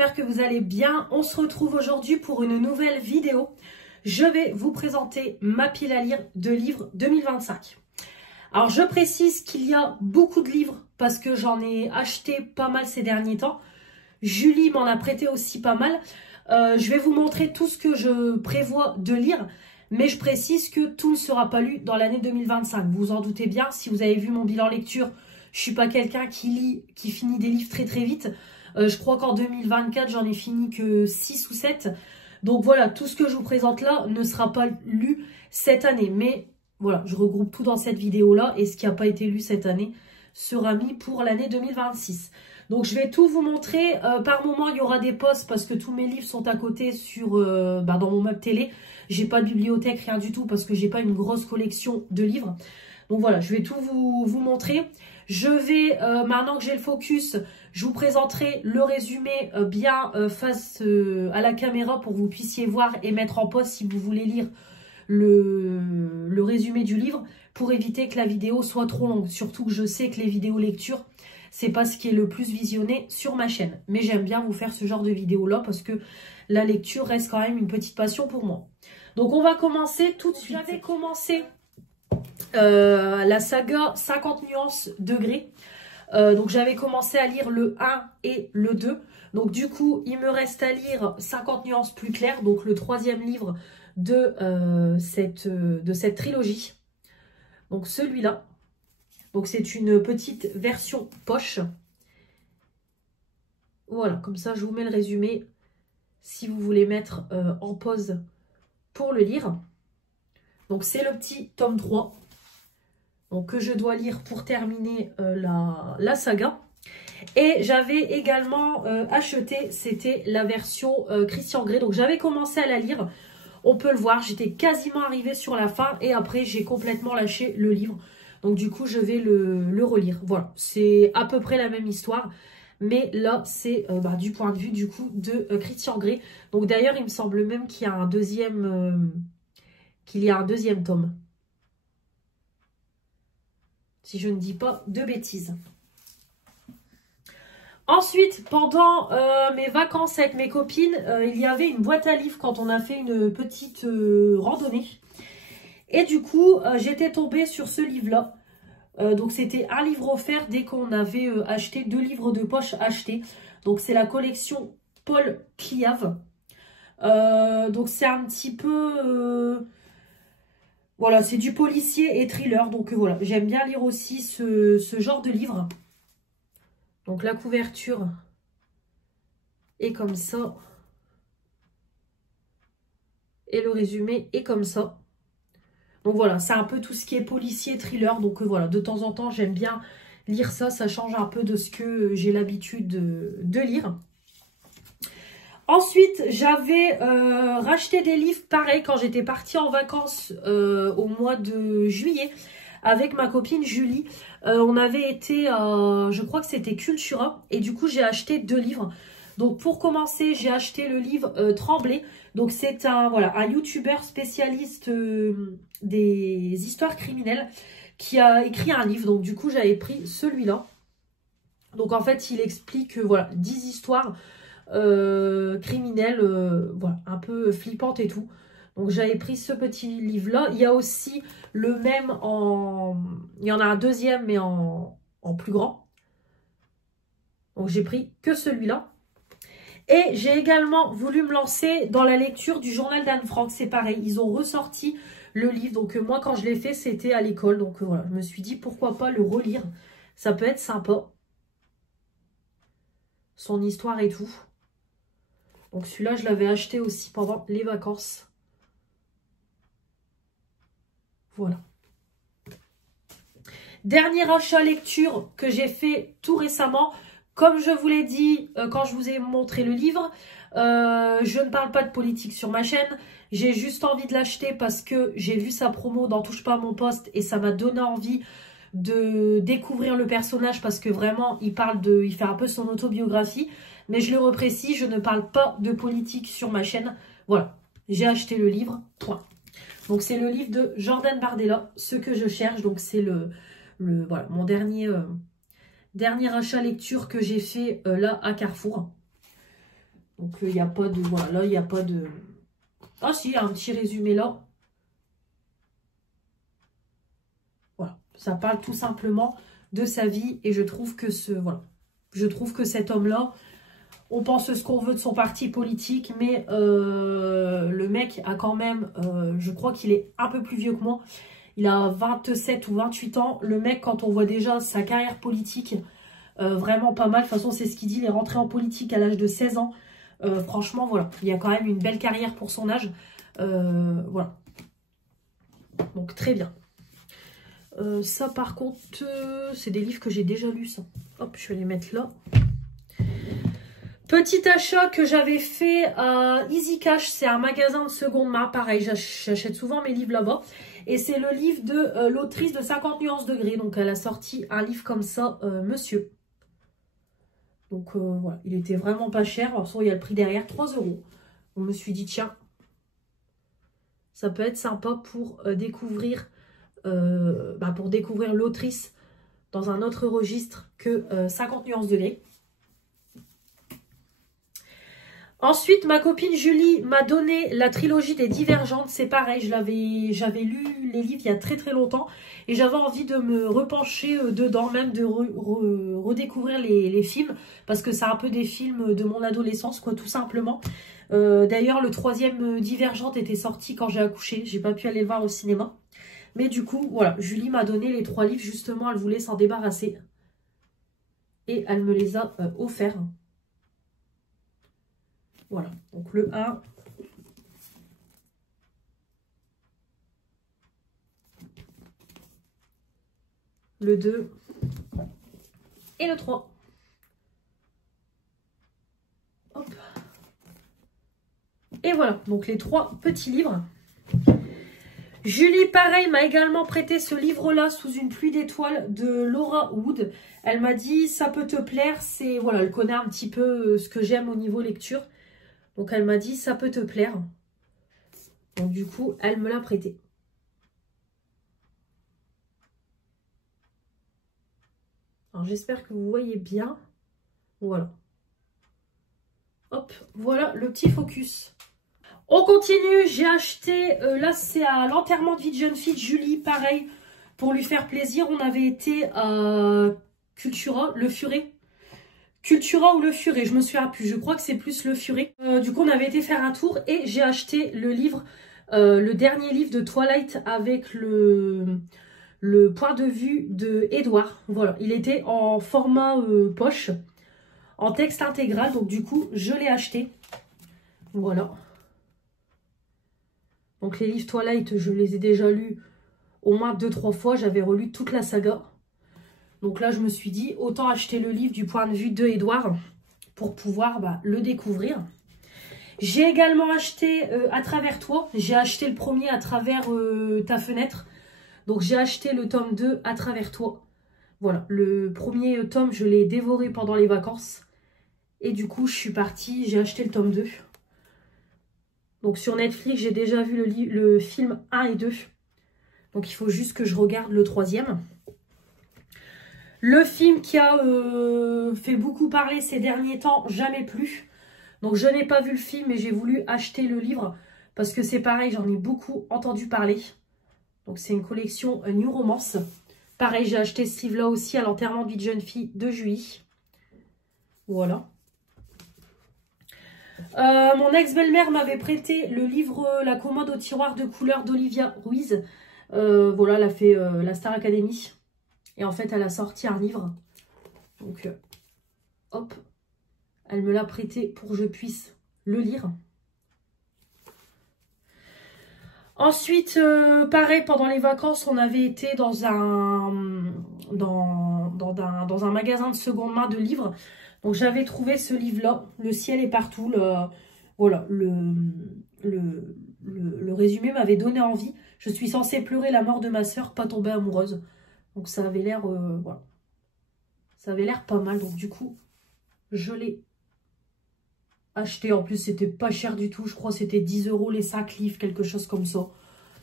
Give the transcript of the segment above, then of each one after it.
j'espère que vous allez bien. On se retrouve aujourd'hui pour une nouvelle vidéo. Je vais vous présenter ma pile à lire de livres 2025. Alors je précise qu'il y a beaucoup de livres parce que j'en ai acheté pas mal ces derniers temps. Julie m'en a prêté aussi pas mal. Je vais vous montrer tout ce que je prévois de lire. Mais je précise que tout ne sera pas lu dans l'année 2025. Vous vous en doutez bien, si vous avez vu mon bilan lecture, je suis pas quelqu'un qui finit des livres très vite. Je crois qu'en 2024, j'en ai fini que 6 ou 7. Donc voilà, tout ce que je vous présente là ne sera pas lu cette année. Mais voilà, je regroupe tout dans cette vidéo-là. Et ce qui n'a pas été lu cette année sera mis pour l'année 2026. Donc je vais tout vous montrer. Par moment, il y aura des posts parce que tous mes livres sont à côté sur dans mon meuble télé. J'ai pas de bibliothèque, rien du tout parce que j'ai pas une grosse collection de livres. Donc voilà, je vais tout vous montrer. Je vais, maintenant que j'ai le focus, je vous présenterai le résumé bien face à la caméra pour que vous puissiez voir et mettre en pause si vous voulez lire le résumé du livre pour éviter que la vidéo soit trop longue. Surtout que je sais que les vidéos lecture, c'est pas ce qui est le plus visionné sur ma chaîne. Mais j'aime bien vous faire ce genre de vidéo-là parce que la lecture reste quand même une petite passion pour moi. Donc on va commencer tout de suite. J'avais commencé la saga 50 nuances degrés. Donc j'avais commencé à lire le 1 et le 2. Donc du coup, il me reste à lire 50 nuances plus claires. Donc le troisième livre de cette trilogie. Donc celui-là. Donc c'est une petite version poche. Voilà, comme ça je vous mets le résumé si vous voulez mettre en pause pour le lire. Donc c'est le petit tome 3. Donc, que je dois lire pour terminer la saga. Et j'avais également acheté, c'était la version Christian Grey. Donc j'avais commencé à la lire, on peut le voir, j'étais quasiment arrivée sur la fin et après j'ai complètement lâché le livre. Donc du coup je vais le relire. Voilà, c'est à peu près la même histoire. Mais là c'est du point de vue du coup de Christian Grey. Donc d'ailleurs il me semble même qu'il y a un deuxième tome. Si je ne dis pas de bêtises. Ensuite, pendant mes vacances avec mes copines, il y avait une boîte à livres quand on a fait une petite randonnée. Et du coup, j'étais tombée sur ce livre-là. Donc, c'était un livre offert dès qu'on avait acheté 2 livres de poche achetés. Donc, c'est la collection Paul Cliave. Donc, c'est un petit peu... voilà, c'est du policier et thriller. Donc voilà, j'aime bien lire aussi ce genre de livre. Donc la couverture est comme ça. Et le résumé est comme ça. Donc voilà, c'est un peu tout ce qui est policier, thriller. Donc voilà, de temps en temps, j'aime bien lire ça. Ça change un peu de ce que j'ai l'habitude de lire. Ensuite, j'avais racheté des livres pareil quand j'étais partie en vacances au mois de juillet avec ma copine Julie. On avait été, je crois que c'était Cultura et du coup j'ai acheté 2 livres. Donc pour commencer, j'ai acheté le livre Tremblay. Donc c'est un youtubeur spécialiste des histoires criminelles qui a écrit un livre. Donc du coup j'avais pris celui-là. Donc en fait il explique 10 histoires criminelle, un peu flippante et tout. Donc j'avais pris ce petit livre là. Il y a aussi le même il y en a un deuxième mais en plus grand. Donc j'ai pris que celui-là. Et j'ai également voulu me lancer dans la lecture du journal d'Anne Frank. C'est pareil, ils ont ressorti le livre. Donc moi quand je l'ai fait c'était à l'école. Donc voilà, je me suis dit pourquoi pas le relire. Ça peut être sympa. Son histoire et tout. Donc celui-là, je l'avais acheté aussi pendant les vacances. Voilà. Dernier achat lecture que j'ai fait tout récemment. Comme je vous l'ai dit quand je vous ai montré le livre, je ne parle pas de politique sur ma chaîne. J'ai juste envie de l'acheter parce que j'ai vu sa promo dans Touche pas à mon poste et ça m'a donné envie de découvrir le personnage parce que vraiment, il fait un peu son autobiographie. Mais je le reprécise, je ne parle pas de politique sur ma chaîne. Voilà, j'ai acheté le livre, point. Donc c'est le livre de Jordan Bardella, Ce que je cherche. Donc c'est mon dernier achat lecture que j'ai fait là à Carrefour. Donc, il n'y a pas de... Voilà, là, il n'y a pas de... Ah si, il y a un petit résumé là. Voilà, ça parle tout simplement de sa vie. Et je trouve que voilà, je trouve que cet homme-là, on pense ce qu'on veut de son parti politique, mais le mec a quand même... je crois qu'il est un peu plus vieux que moi. Il a 27 ou 28 ans. Le mec, quand on voit déjà sa carrière politique, vraiment pas mal. De toute façon, c'est ce qu'il dit. Il est rentré en politique à l'âge de 16 ans. Franchement, voilà. Il y a quand même une belle carrière pour son âge. Voilà. Donc, très bien. Ça, par contre, c'est des livres que j'ai déjà lus, ça. Hop, je vais les mettre là. Petit achat que j'avais fait à Easy Cash. C'est un magasin de seconde main. Pareil, j'achète souvent mes livres là-bas. Et c'est le livre de l'autrice de 50 nuances de gris. Donc, elle a sorti un livre comme ça, Monsieur. Donc, voilà. Il était vraiment pas cher. Alors, il y a le prix derrière, 3 €. On me suis dit, tiens, ça peut être sympa pour découvrir l'autrice dans un autre registre que 50 nuances de gris. Ensuite, ma copine Julie m'a donné la trilogie des Divergentes. C'est pareil, j'avais lu les livres il y a très très longtemps. Et j'avais envie de me repencher dedans, même de redécouvrir les films. Parce que c'est un peu des films de mon adolescence, quoi, tout simplement. D'ailleurs, le 3e Divergente était sorti quand j'ai accouché. J'ai pas pu aller le voir au cinéma. Mais du coup, voilà, Julie m'a donné les 3 livres. Justement, elle voulait s'en débarrasser. Et elle me les a offerts. Voilà, donc le 1. Le 2. Et le 3. Hop. Et voilà, donc les 3 petits livres. Julie, pareil, m'a également prêté ce livre-là, Sous une pluie d'étoiles, de Laura Wood. Elle m'a dit, ça peut te plaire. C'est, voilà, elle connaît un petit peu ce que j'aime au niveau lecture. Donc, elle m'a dit, ça peut te plaire. Donc, du coup, elle me l'a prêté. Alors, j'espère que vous voyez bien. Voilà. Hop, voilà le petit focus. On continue. J'ai acheté, là, c'est à l'enterrement de vie de jeune fille de Julie. Pareil, pour lui faire plaisir. On avait été à Cultura, Le Furet. Cultura ou Le Furet, je me souviens plus, je crois que c'est plus Le Furet. Du coup, on avait été faire un tour et j'ai acheté le livre, le dernier livre de Twilight avec le point de vue de Edward. Voilà, il était en format poche, en texte intégral, donc du coup, je l'ai acheté. Voilà. Donc les livres Twilight, je les ai déjà lus au moins 2-3 fois, j'avais relu toute la saga. Donc là, je me suis dit, autant acheter le livre du point de vue de Edward pour pouvoir le découvrir. J'ai également acheté À travers toi. J'ai acheté le premier À travers ta fenêtre. Donc j'ai acheté le tome 2 À travers toi. Voilà, le premier tome, je l'ai dévoré pendant les vacances. Et du coup, je suis partie, j'ai acheté le tome 2. Donc sur Netflix, j'ai déjà vu le film 1 et 2. Donc il faut juste que je regarde le 3e. Le film qui a fait beaucoup parler ces derniers temps, Jamais plus. Donc je n'ai pas vu le film, mais j'ai voulu acheter le livre. Parce que c'est pareil, j'en ai beaucoup entendu parler. Donc c'est une collection New Romance. Pareil, j'ai acheté ce livre-là aussi à l'enterrement de vie de jeune fille de Julie. Voilà. Mon ex-belle-mère m'avait prêté le livre La commode au tiroir de couleur d'Olivia Ruiz. Voilà, elle a fait la Star Academy. Et en fait, elle a sorti un livre. Donc, hop, elle me l'a prêté pour que je puisse le lire. Ensuite, pareil, pendant les vacances, on avait été dans un magasin de seconde main de livres. Donc, j'avais trouvé ce livre-là, Le ciel est partout. Voilà, le résumé m'avait donné envie. Je suis censée pleurer la mort de ma sœur, pas tomber amoureuse. Donc, ça avait l'air, voilà. Ça avait l'air pas mal. Donc, du coup, je l'ai acheté. En plus, c'était pas cher du tout. Je crois que c'était 10 € les 5 livres, quelque chose comme ça.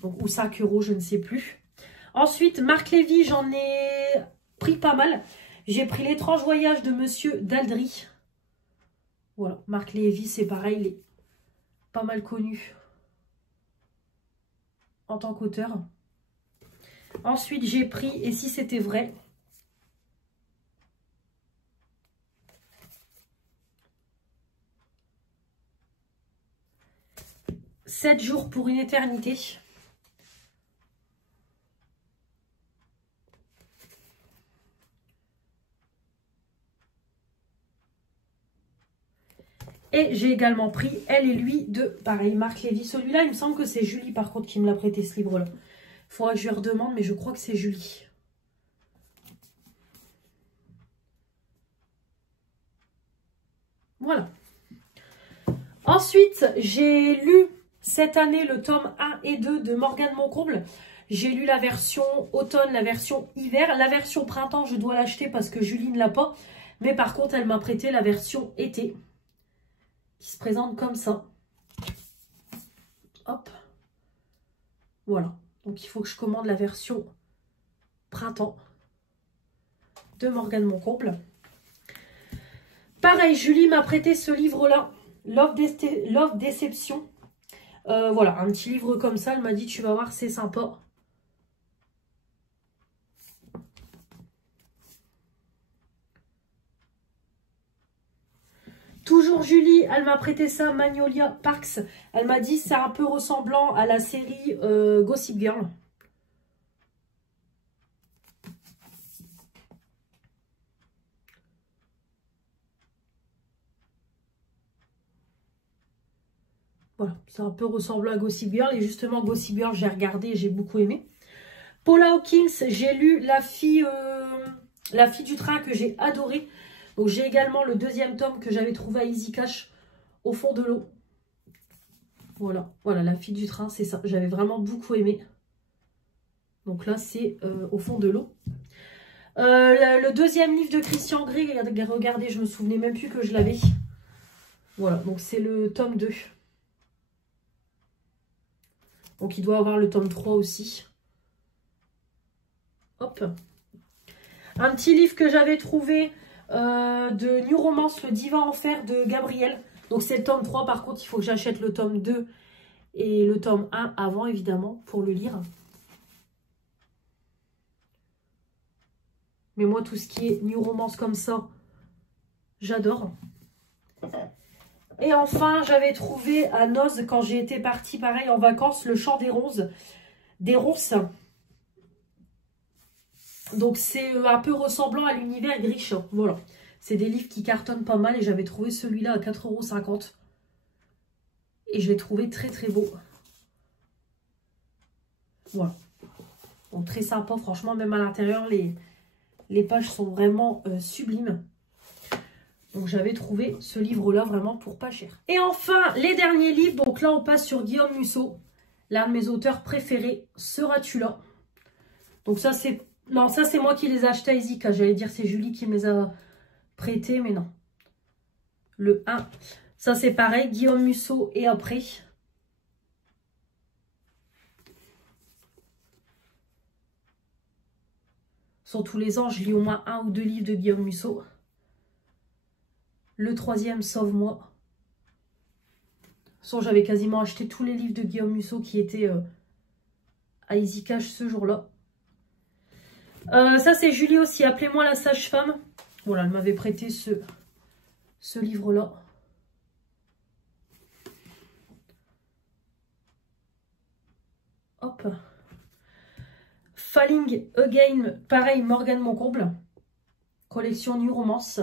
Donc, ou 5 €, je ne sais plus. Ensuite, Marc Lévy, j'en ai pris pas mal. J'ai pris L'étrange voyage de Monsieur Daldry. Voilà, Marc Lévy, c'est pareil, il est pas mal connu en tant qu'auteur. Ensuite, j'ai pris Et si c'était vrai. « 7 jours pour une éternité ». Et j'ai également pris Elle et lui de, pareil, Marc Lévy. Celui-là, il me semble que c'est Julie, par contre, qui me l'a prêté, ce livre-là. Il faudra que je lui redemande, mais je crois que c'est Julie. Voilà. Ensuite, j'ai lu cette année le tome 1 et 2 de Morgane Moncomble. J'ai lu la version automne, la version hiver. La version printemps, je dois l'acheter parce que Julie ne l'a pas. Mais par contre, elle m'a prêté la version été, qui se présente comme ça. Hop. Voilà. Donc, il faut que je commande la version printemps de Morgane Moncomble. Pareil, Julie m'a prêté ce livre-là, Love Déception. Voilà, un petit livre comme ça. Elle m'a dit, tu vas voir, c'est sympa. Toujours Julie, elle m'a prêté ça, Magnolia Parks. Elle m'a dit, c'est un peu ressemblant à la série Gossip Girl. Voilà, c'est un peu ressemblant à Gossip Girl. Et justement, Gossip Girl, j'ai regardé et j'ai beaucoup aimé. Paula Hawkins, j'ai lu La fille du train que j'ai adoré. Donc j'ai également le deuxième tome que j'avais trouvé à Easy Cash, Au fond de l'eau. Voilà, voilà, La fille du train, c'est ça. J'avais vraiment beaucoup aimé. Donc là, c'est Au fond de l'eau. Le deuxième livre de Christian Grey, regardez, je me souvenais même plus que je l'avais. Voilà, donc c'est le tome 2. Donc il doit avoir le tome 3 aussi. Hop. Un petit livre que j'avais trouvé de New Romance, Le Divan en fer de Gabriel. Donc c'est le tome 3, par contre il faut que j'achète le tome 2 et le tome 1 avant évidemment pour le lire. Mais moi tout ce qui est New Romance comme ça, j'adore. Et enfin j'avais trouvé à Noz quand j'ai été partie pareil en vacances, Le Chant des ronces. Donc c'est un peu ressemblant à l'univers Grisha. Voilà. C'est des livres qui cartonnent pas mal et j'avais trouvé celui-là à 4,50 €. Et je l'ai trouvé très très beau. Voilà. Donc très sympa, franchement, même à l'intérieur, les pages sont vraiment sublimes. Donc j'avais trouvé ce livre-là vraiment pour pas cher. Et enfin, les derniers livres. Donc là, on passe sur Guillaume Musso. L'un de mes auteurs préférés, Seras-tu là? Donc ça, c'est... Non, ça, c'est moi qui les ai achetés à Easy-Cash. J'allais dire, c'est Julie qui me les a prêtés, mais non. Le 1. Ça, c'est pareil, Guillaume Musso et après. Sur tous les ans, je lis au moins 1 ou 2 livres de Guillaume Musso. Le 3e, Sauve-moi. J'avais quasiment acheté tous les livres de Guillaume Musso qui étaient à Easy-Cash ce jour-là. Ça, c'est Julie aussi. Appelez-moi la sage-femme. Voilà, elle m'avait prêté ce livre-là. Hop. Falling Again, pareil, Morgane Moncomble. Collection New Romance.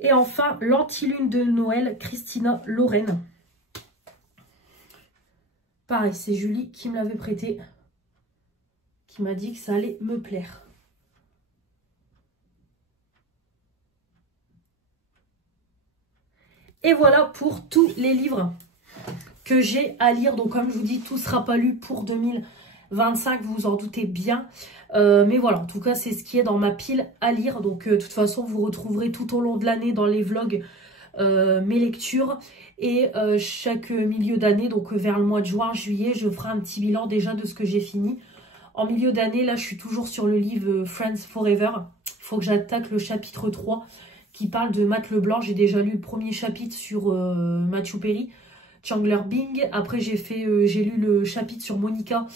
Et enfin, L'Antilune de Noël, Christina Lorraine. Pareil, c'est Julie qui me l'avait prêté. Qui m'a dit que ça allait me plaire. Et voilà pour tous les livres que j'ai à lire. Donc comme je vous dis, tout ne sera pas lu pour 2025, vous vous en doutez bien. Mais voilà, en tout cas, c'est ce qui est dans ma pile à lire. Donc de toute façon, vous retrouverez tout au long de l'année dans les vlogs mes lectures. Et chaque milieu d'année, donc vers le mois de juin, juillet, je ferai un petit bilan déjà de ce que j'ai fini en milieu d'année, là, je suis toujours sur le livre Friends Forever. Il faut que j'attaque le chapitre 3 qui parle de Matt Leblanc. J'ai déjà lu le premier chapitre sur Matthew Perry, Chandler Bing. Après, j'ai lu le chapitre sur Monica,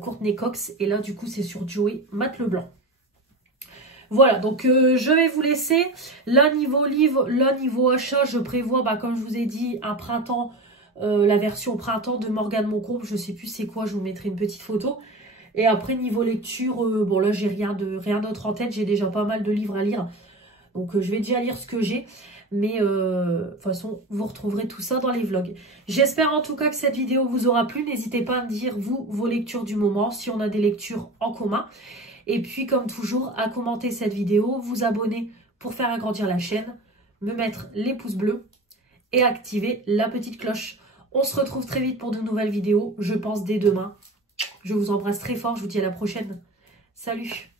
Courtney Cox. Et là, du coup, c'est sur Joey, Matt Leblanc. Voilà, donc je vais vous laisser. Là, niveau livre, là, niveau achat, je prévois, comme je vous ai dit, un printemps, la version printemps de Morgane Moncourbe. Je sais plus c'est quoi, je vous mettrai une petite photo. Et après, niveau lecture, bon là, j'ai rien d'autre en tête. J'ai déjà pas mal de livres à lire. Donc, je vais déjà lire ce que j'ai. Mais de toute façon, vous retrouverez tout ça dans les vlogs. J'espère en tout cas que cette vidéo vous aura plu. N'hésitez pas à me dire, vous, vos lectures du moment, si on a des lectures en commun. Et puis, comme toujours, à commenter cette vidéo, vous abonner pour faire agrandir la chaîne, me mettre les pouces bleus et activer la petite cloche. On se retrouve très vite pour de nouvelles vidéos, je pense dès demain. Je vous embrasse très fort, je vous dis à la prochaine. Salut!